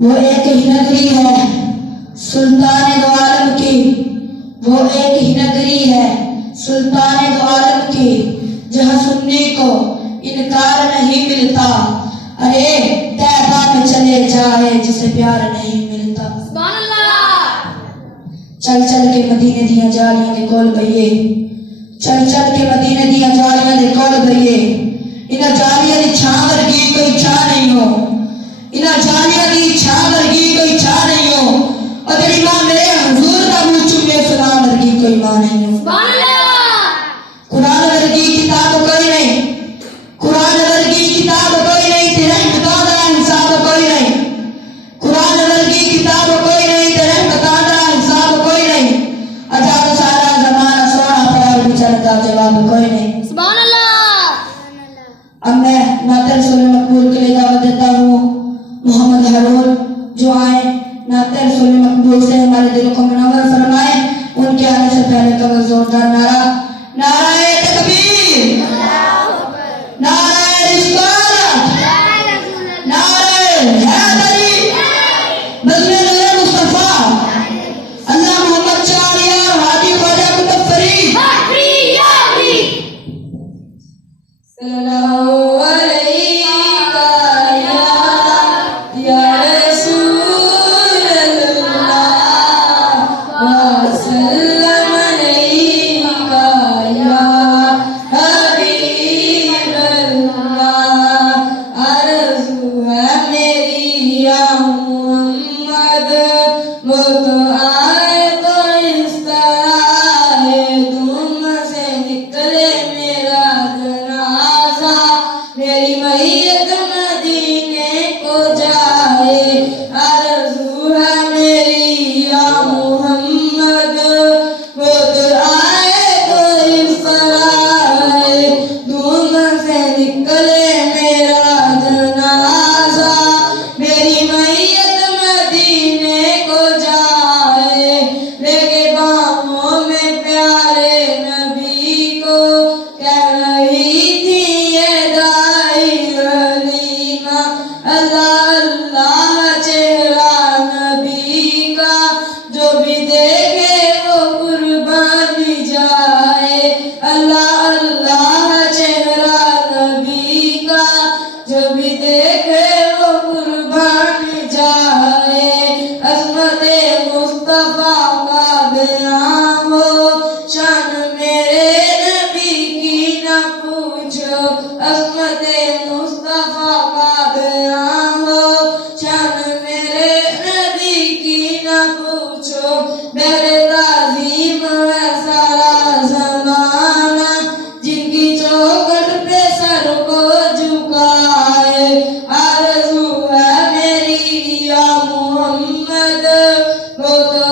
वो एक ही नगरी है सुल्तान दो आलम की, वो एक ही नगरी है सुल्तान दो आलम की, जहाँ सुनने को इनकार नहीं मिलता। अरे तैबा में चले जाए जिसे प्यार नहीं मिलता। चल चल के मदीने दिया जालियां दे कोल बइये, चल चल के मदीने दिया जालियां दे कोल बइये। इन्हां जालियां दी छां वर्गी कोई छां नहीं हो, इन्हां जालियां दी छां वर्गी कोई छां नहीं हो। और तेरी मां मेरे हुजूर दा मुंह चुमे सुना वर्गी कोई मां नहीं हो। कुरान वर्गी किताब कोई नहीं, कुरान वर्गी किताब कोई नहीं, तेरा बताना हिसाब कोई नहीं। कुरान वर्गी किताब कोई नहीं, तेरा बताना हिसाब कोई नहीं। आजाद सारा जमाना सोना पड़ा और बेचारे का जवाब कोई नहीं। सुभान अल्लाह। अब मैं नाते रसूल मकबूल के लिए दावत देता हूँ मोहम्मद हारून, जो आए नाते रसूल मकबूल से हमारे दिलों को मुनव्वर फरमाए। उनके आने से पहले का जोरदार नारा, नाराए तकबीर, नाराए रिसालत, नाराए हैदरी, बल्ले नूर मुस्तफा, अल्लाह मोहम्मद चालिया और हादी ख्वाजा कुतुब फरीद सल्लल्लाहु अलैहि या रसूल अल्लाह व सल्लम अलैका या हबीब अल्लाह। आरज़ू है मेरी या मोहम्मद, वो तो आए तो इस तरह धूम से निकले मेरा जनाजा, मेरी मैयत मदीने को जाए। आरज़ू है मेरी या मोहम्मद, वो तो आए तो इस तरह धूम से निकले मेरा जनाजा, मेरी मैयत मदीने को जाए। लेके बाहों में प्यारे नबी को कह रही थी ये दाई हलीमा, अल्लाह अल्लाह चेहरा नबी का जो भी देखे वो कुर्बानी जाए। अल्लाह अल्लाह चेहरा नबी का जो भी देखे वो कुर्बानी जाए। अज़मते मुस्तफा का बयान हो, शान मेरे नबी की न पूछो। अज़मते मुस्तफा का बयान हो, शान मेरे नबी की न पूछो। मेरे ताज़ीम है सारा ज़माना, जिनकी चौखट पे सर को झुकाए। आरज़ू है मेरी या मोहम्मद, वो तो